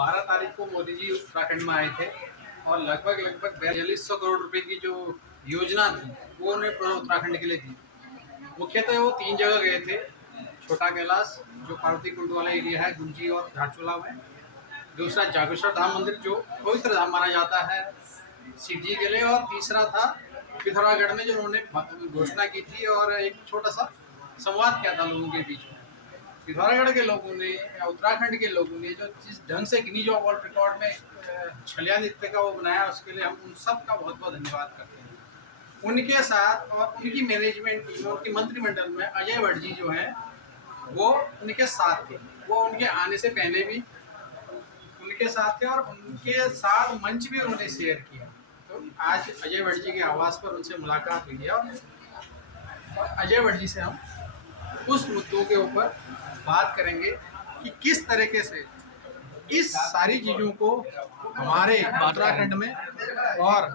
12 तारीख को मोदी जी उत्तराखंड में आए थे और लगभग 4200 करोड़ रुपए की जो योजना थी वो उन्हें पूरा उत्तराखंड के लिए दी। मुख्यतः वो 3 जगह गए थे। छोटा कैलाश जो पार्वती कुंड वाला एरिया है, गुंजी और धारचूला में। दूसरा जागेश्वर धाम मंदिर जो पवित्र धाम माना जाता है शिव जी के लिए, और तीसरा था पिथौरागढ़ में जो उन्होंने घोषणा की थी और एक छोटा सा संवाद किया था लोगों के बीच में। पिथौरागढ़ के लोगों ने या उत्तराखंड के लोगों ने जो जिस ढंग से गिनीज वर्ल्ड रिकॉर्ड में छलिया नृत्य का वो बनाया, उसके लिए हम उन सब का बहुत बहुत धन्यवाद करते हैं। उनके साथ और उनकी मैनेजमेंट टीम और उनकी मंत्रिमंडल में अजय भट्ट जी जो हैं वो उनके साथ थे। वो उनके आने से पहले भी उनके साथ थे और उनके साथ मंच भी उन्होंने शेयर किया। तो आज अजय भट्ट जी के आवास पर उनसे मुलाकात हुई है और अजय भट्ट जी से हम उस मुद्दों के ऊपर बात करेंगे कि किस तरीके से इस सारी चीज़ों को हमारे उत्तराखंड में और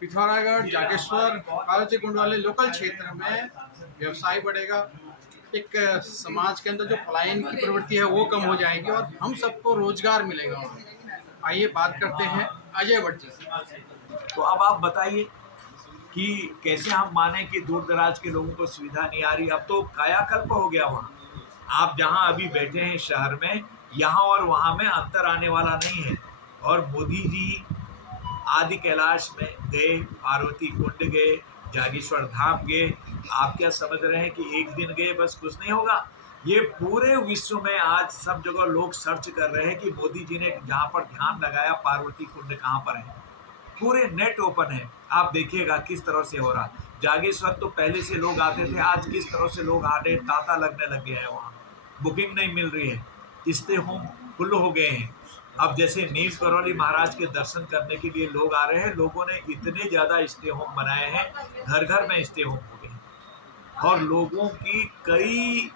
पिथौरागढ़, जागेश्वर, पार्वती कुंड वाले लोकल क्षेत्र में व्यवसाय बढ़ेगा, एक समाज के अंदर जो पलायन की प्रवृत्ति है वो कम हो जाएगी और हम सबको रोजगार मिलेगा। आइए बात करते हैं अजय भट्ट जी से। तो अब आप बताइए कि कैसे हम माने कि दूर दराज के लोगों को सुविधा नहीं आ रही। अब तो कायाकल्प हो गया वहाँ। आप जहाँ अभी बैठे हैं शहर में, यहाँ और वहाँ में अंतर आने वाला नहीं है। और मोदी जी आदि कैलाश में गए, पार्वती कुंड गए, जागेश्वर धाम गए। आप क्या समझ रहे हैं कि एक दिन गए बस कुछ नहीं होगा? ये पूरे विश्व में आज सब जगह लोग सर्च कर रहे हैं कि मोदी जी ने जहाँ पर ध्यान लगाया पार्वती कुंड कहाँ पर है। पूरे नेट ओपन है, आप देखिएगा किस तरह से हो रहा। जागेश्वर तो पहले से लोग आते थे, आज किस तरह से लोग आ रहे, तांता लगने लग गया है। वहाँ बुकिंग नहीं मिल रही है, स्टे होम फुल हो गए हैं। अब जैसे नीम करौली महाराज के दर्शन करने के लिए लोग आ रहे हैं, लोगों ने इतने ज़्यादा स्टे होम बनाए हैं, घर घर में स्टे होम हो गए और लोगों की कई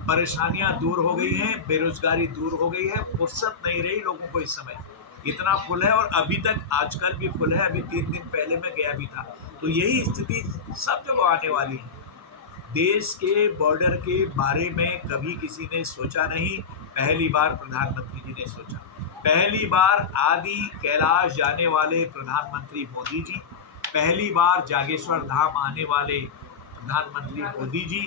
परेशानियां दूर हो गई हैं, बेरोजगारी दूर हो गई है। फुर्सत नहीं रही लोगों को इस समय, इतना फुल है और अभी तक आजकल भी फुल है। अभी 3 दिन पहले मैं गया भी था। तो यही स्थिति सब जगह आने वाली है। देश के बॉर्डर के बारे में कभी किसी ने सोचा नहीं, पहली बार प्रधानमंत्री जी ने सोचा। पहली बार आदि कैलाश जाने वाले प्रधानमंत्री मोदी जी, पहली बार जागेश्वर धाम आने वाले प्रधानमंत्री मोदी जी,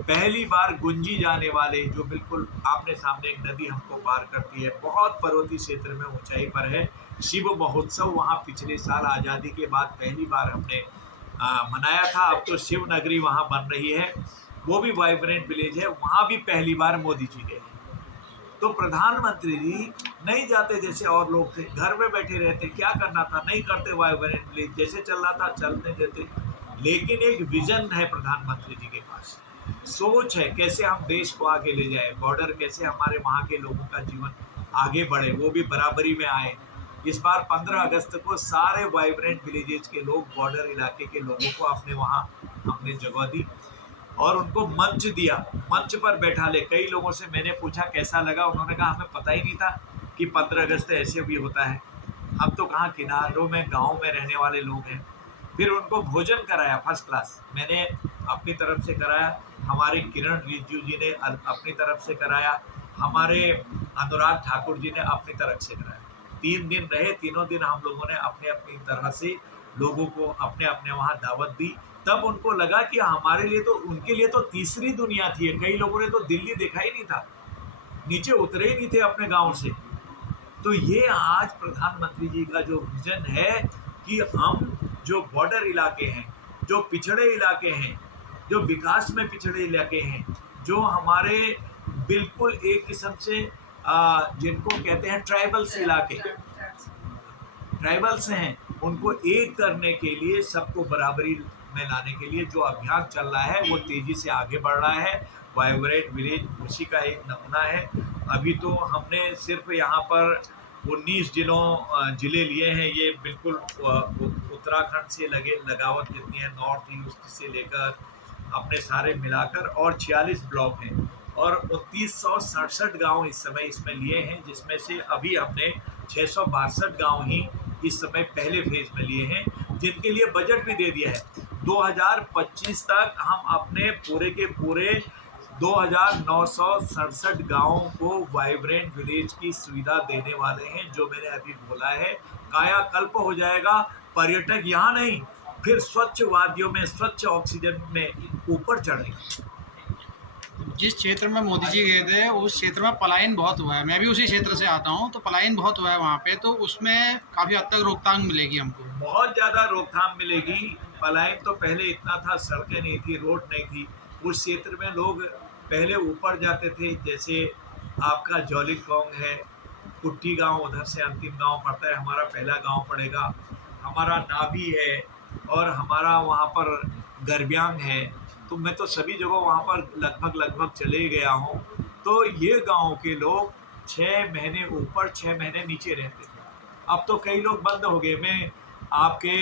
पहली बार गुंजी जाने वाले, जो बिल्कुल आमने सामने एक नदी हमको पार करती है, बहुत पर्वतीय क्षेत्र में ऊंचाई पर है। शिव महोत्सव वहाँ पिछले साल आज़ादी के बाद पहली बार हमने मनाया था। अब तो शिव नगरी वहाँ बन रही है, वो भी वाइब्रेंट विलेज है, वहाँ भी पहली बार मोदी जी गए। तो प्रधानमंत्री जी नहीं जाते जैसे और लोग थे, घर में बैठे रहते, क्या करना था नहीं करते, वाइब्रेंट विलेज जैसे चल रहा था चलने देते। लेकिन एक विजन है प्रधानमंत्री जी के पास, सोच है कैसे हम देश को आगे ले जाए, बॉर्डर कैसे हमारे वहाँ के लोगों का जीवन आगे बढ़े, वो भी बराबरी में आए। इस बार 15 अगस्त को सारे वाइब्रेंट विलेजेस के लोग, बॉर्डर इलाके के लोगों को अपने वहाँ हमने जगह दी और उनको मंच दिया, मंच पर बैठा ले। कई लोगों से मैंने पूछा कैसा लगा, उन्होंने कहा हमें पता ही नहीं था कि 15 अगस्त ऐसे भी होता है। हम तो कहाँ किनारों में गाँव में रहने वाले लोग हैं। फिर उनको भोजन कराया फर्स्ट क्लास, मैंने अपनी तरफ से कराया, हमारे किरण रिजिजू जी ने अपनी तरफ से कराया, हमारे अनुराग ठाकुर जी ने अपनी तरफ से कराया। 3 दिन रहे, तीनों दिन हम लोगों ने अपने अपनी तरह से लोगों को अपने अपने वहाँ दावत दी। तब उनको लगा कि हमारे लिए तो, उनके लिए तो तीसरी दुनिया थी। कई लोगों ने तो दिल्ली देखा ही नहीं था, नीचे उतरे ही नहीं थे अपने गाँव से। तो ये आज प्रधानमंत्री जी का जो विजन है कि हम जो बॉर्डर इलाके हैं, जो पिछड़े इलाके हैं, जो विकास में पिछड़े इलाके हैं, जो हमारे बिल्कुल एक किस्म से जिनको कहते हैं ट्राइबल्स इलाके, ट्राइबल्स हैं, उनको एक करने के लिए, सबको बराबरी में लाने के लिए जो अभियान चल रहा है वो तेज़ी से आगे बढ़ रहा है। वाइब्रेंट विलेज उसी का एक नमूना है। अभी तो हमने सिर्फ यहाँ पर 19 ज़िले लिए हैं। ये बिल्कुल उत्तराखंड से लगावट जितनी है, नॉर्थ ईस्ट से लेकर अपने सारे मिलाकर, और 46 ब्लॉक हैं और 2967 गांव इस समय इसमें लिए हैं, जिसमें से अभी हमने 662 गांव ही इस समय पहले फेज में लिए हैं, जिनके लिए बजट भी दे दिया है। 2025 तक हम अपने पूरे के पूरे 2967 गांवों को वाइब्रेंट विलेज की सुविधा देने वाले हैं। जो मैंने अभी बोला है, कायाकल्प हो जाएगा। पर्यटक यहाँ नहीं, फिर स्वच्छ वादियों में, स्वच्छ ऑक्सीजन में ऊपर चढ़ेगा। जिस क्षेत्र में मोदी जी गए थे उस क्षेत्र में पलायन बहुत हुआ है। मैं भी उसी क्षेत्र से आता हूँ, तो पलायन बहुत हुआ है वहाँ पे, तो उसमें काफ़ी हद तक रोकथाम मिलेगी हमको। बहुत ज़्यादा रोकथाम मिलेगी। पलायन तो पहले इतना था, सड़कें नहीं थी, रोड नहीं थी। उस क्षेत्र में लोग पहले ऊपर जाते थे, जैसे आपका जौलीकोंग है, कुट्टी गांव उधर से अंतिम गांव पड़ता है, हमारा पहला गांव पड़ेगा, हमारा नाभी है, और हमारा वहाँ पर गरब्यांग है। तो मैं तो सभी जगह वहाँ पर लगभग चले गया हूँ। तो ये गांव के लोग 6 महीने ऊपर 6 महीने नीचे रहते थे। अब तो कई लोग बंद हो गए। मैं आपके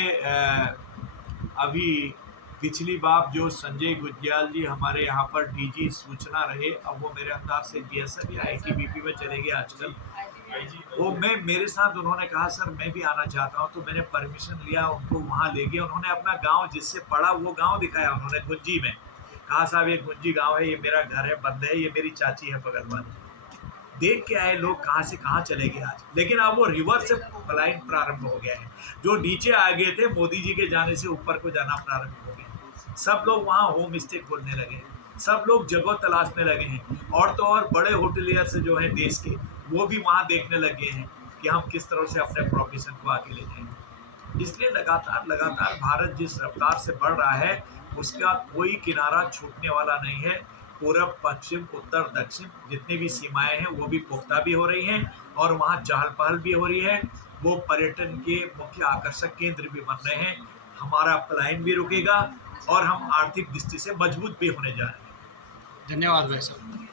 अभी पिछली बार जो संजय गुज्याल जी हमारे यहाँ पर डीजी सूचना रहे, अब वो मेरे अंदाज से बीएसएफ या आईटीबीपी में चले गए आजकल। वो मेरे साथ उन्होंने कहा सर मैं भी आना चाहता हूँ, तो मैंने परमिशन लिया, उनको वहाँ ले गया। उन्होंने अपना गांव जिससे पढ़ा वो गांव दिखाया उन्होंने, गुंजी में। कहा साहब ये गुंजी गांव है, ये मेरा घर है, बंद है, ये मेरी चाची है बगल वाली। देख के आए लोग कहाँ से कहाँ चले गए आज। लेकिन अब वो रिवर्स से पलायन प्रारंभ हो गया है। जो नीचे आ गए थे मोदी जी के जाने से ऊपर को जाना प्रारंभ हो गया। सब लोग वहाँ होम स्टे खोलने लगे, सब लोग जगह तलाशने लगे हैं। और तो और बड़े होटलियर्स जो हैं देश के, वो भी वहाँ देखने लगे हैं कि हम किस तरह से अपने प्रोफेशन को आगे ले जाएंगे। इसलिए लगातार भारत जिस रफ्तार से बढ़ रहा है उसका कोई किनारा छूटने वाला नहीं है। पूरब, पश्चिम, उत्तर, दक्षिण जितनी भी सीमाएं हैं वो भी पुख्ता भी हो रही हैं, और वहाँ चहल पहल भी हो रही है। वो पर्यटन के मुख्य आकर्षक केंद्र भी बन रहे हैं। हमारा पलायन भी रुकेगा और हम आर्थिक दृष्टि से मजबूत भी होने जा रहे हैं। धन्यवाद भाई साहब।